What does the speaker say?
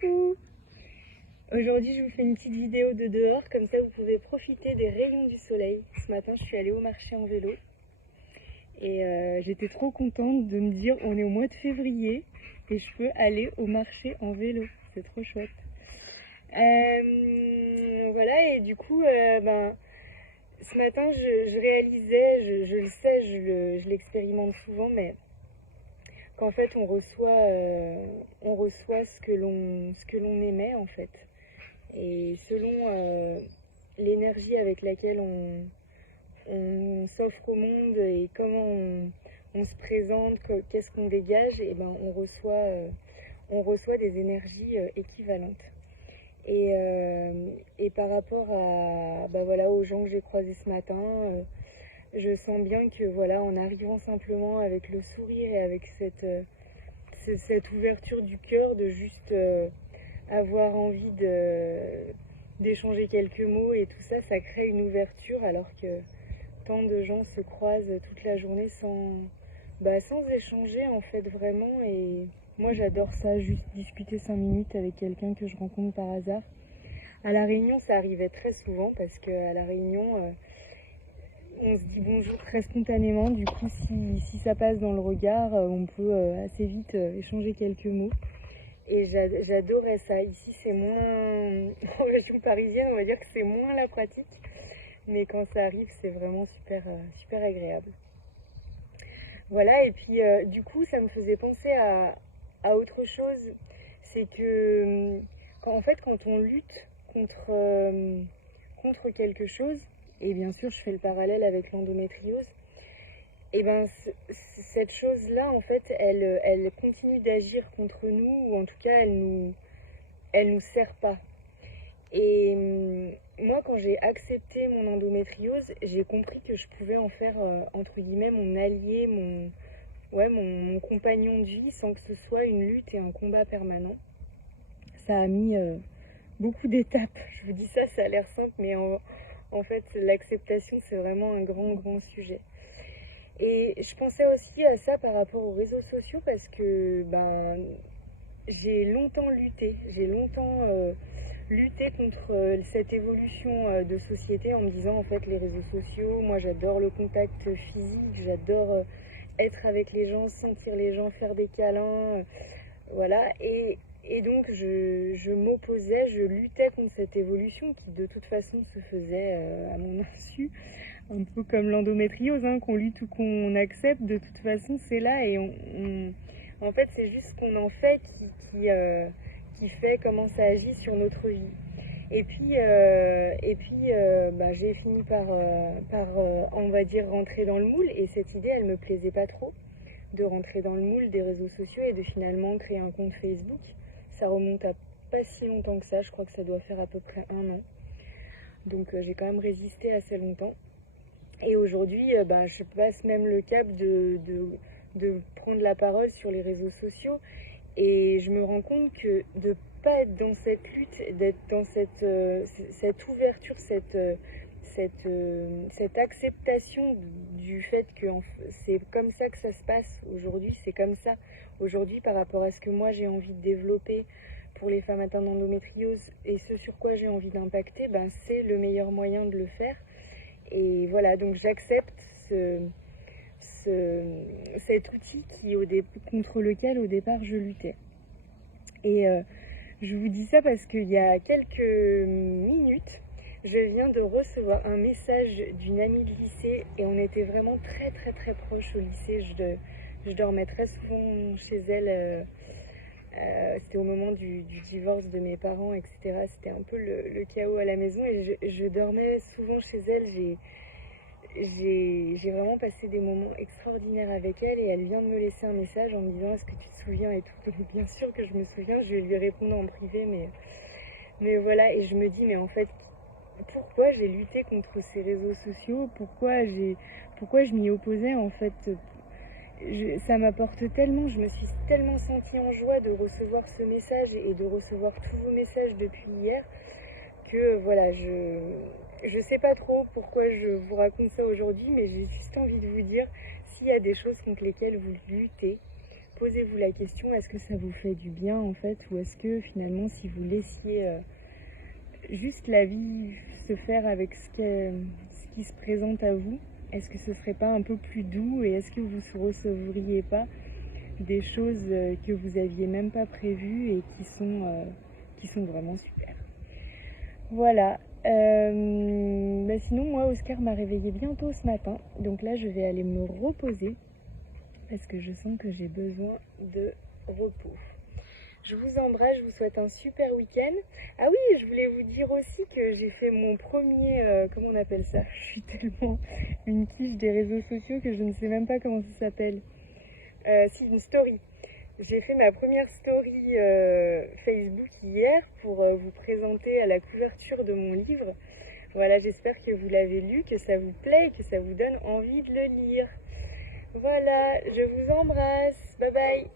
Coucou! Aujourd'hui je vous fais une petite vidéo de dehors, comme ça vous pouvez profiter des rayons du soleil. Ce matin je suis allée au marché en vélo et j'étais trop contente de me dire on est au mois de février et je peux aller au marché en vélo, c'est trop chouette. Voilà, et du coup ce matin je réalisais, je le sais, je l'expérimente souvent, mais qu'en fait on reçoit ce que l'on émet en fait. Et selon l'énergie avec laquelle on s'offre au monde et comment on se présente, qu'est-ce qu'on dégage, et ben on reçoit des énergies équivalentes. Et par rapport à voilà, aux gens que j'ai croisés ce matin, je sens bien que voilà, en arrivant simplement avec le sourire et avec cette ouverture du cœur, de juste avoir envie d'échanger quelques mots et tout ça, ça crée une ouverture, alors que tant de gens se croisent toute la journée sans échanger en fait vraiment. Et moi j'adore ça, juste discuter 5 minutes avec quelqu'un que je rencontre par hasard. À La Réunion ça arrivait très souvent parce qu'à La Réunion on se dit bonjour très spontanément, du coup si ça passe dans le regard, on peut assez vite échanger quelques mots. Et j'adorais ça. Ici c'est moins, en région parisienne on va dire que c'est moins la pratique, mais quand ça arrive c'est vraiment super agréable. Voilà, et puis du coup ça me faisait penser à autre chose, c'est que quand on lutte contre quelque chose, et bien sûr je fais le parallèle avec l'endométriose, et ben cette chose-là en fait elle continue d'agir contre nous, ou en tout cas elle nous sert pas. Et moi quand j'ai accepté mon endométriose, j'ai compris que je pouvais en faire entre guillemets mon allié, mon compagnon de vie, sans que ce soit une lutte et un combat permanent. Ça a mis beaucoup d'étapes. Je vous dis ça, ça a l'air simple, mais en fait l'acceptation c'est vraiment un grand sujet. Et je pensais aussi à ça par rapport aux réseaux sociaux, parce que j'ai longtemps lutté contre cette évolution de société, en me disant en fait les réseaux sociaux, moi j'adore le contact physique, j'adore être avec les gens, sentir les gens, faire des câlins, voilà. Et donc je m'opposais, je luttais contre cette évolution qui de toute façon se faisait à mon insu, un peu comme l'endométriose, hein, qu'on lutte ou qu'on accepte, de toute façon c'est là, et en fait c'est juste ce qu'on en fait qui fait comment ça agit sur notre vie. Et puis j'ai fini par on va dire rentrer dans le moule, et cette idée elle me plaisait pas trop, de rentrer dans le moule des réseaux sociaux et de finalement créer un compte Facebook. Ça remonte à pas si longtemps que ça, je crois que ça doit faire à peu près 1 an. Donc j'ai quand même résisté assez longtemps. Et aujourd'hui, je passe même le cap de prendre la parole sur les réseaux sociaux, et je me rends compte que de pas être dans cette lutte, d'être dans cette ouverture, cette acceptation du fait que c'est comme ça que ça se passe aujourd'hui, c'est comme ça aujourd'hui par rapport à ce que moi j'ai envie de développer pour les femmes atteintes d'endométriose et ce sur quoi j'ai envie d'impacter, c'est le meilleur moyen de le faire. Et voilà, donc j'accepte cet outil contre lequel au départ je luttais. Et je vous dis ça parce qu'il y a quelques minutes, je viens de recevoir un message d'une amie de lycée, et on était vraiment très proches au lycée. Je dormais très souvent chez elle. C'était au moment du divorce de mes parents, etc. C'était un peu le chaos à la maison, et je dormais souvent chez elle. J'ai vraiment passé des moments extraordinaires avec elle, et elle vient de me laisser un message en me disant est-ce que tu te souviens et tout. Donc bien sûr que je me souviens, je vais lui répondre en privé, mais voilà. Et je me dis mais en fait pourquoi j'ai lutté contre ces réseaux sociaux, pourquoi je m'y opposais en fait. Ça m'apporte tellement, je me suis tellement sentie en joie de recevoir ce message et de recevoir tous vos messages depuis hier, que voilà, je sais pas trop pourquoi je vous raconte ça aujourd'hui, mais j'ai juste envie de vous dire, s'il y a des choses contre lesquelles vous luttez, posez-vous la question, est-ce que ça vous fait du bien en fait, ou est-ce que finalement si vous laissiez juste la vie se faire avec ce qui se présente à vous, est-ce que ce serait pas un peu plus doux et est-ce que vous ne recevriez pas des choses que vous aviez même pas prévues et qui sont vraiment super. Voilà. Sinon, moi, Oscar m'a réveillée bientôt ce matin. Donc là, je vais aller me reposer parce que je sens que j'ai besoin de repos. Je vous embrasse, je vous souhaite un super week-end. Ah oui, je voulais vous dire aussi que j'ai fait mon premier... comment on appelle ça? Je suis tellement une quiche des réseaux sociaux que je ne sais même pas comment ça s'appelle. Si, une story. J'ai fait ma première story Facebook hier pour vous présenter à la couverture de mon livre. Voilà, j'espère que vous l'avez lu, que ça vous plaît et que ça vous donne envie de le lire. Voilà, je vous embrasse. Bye bye.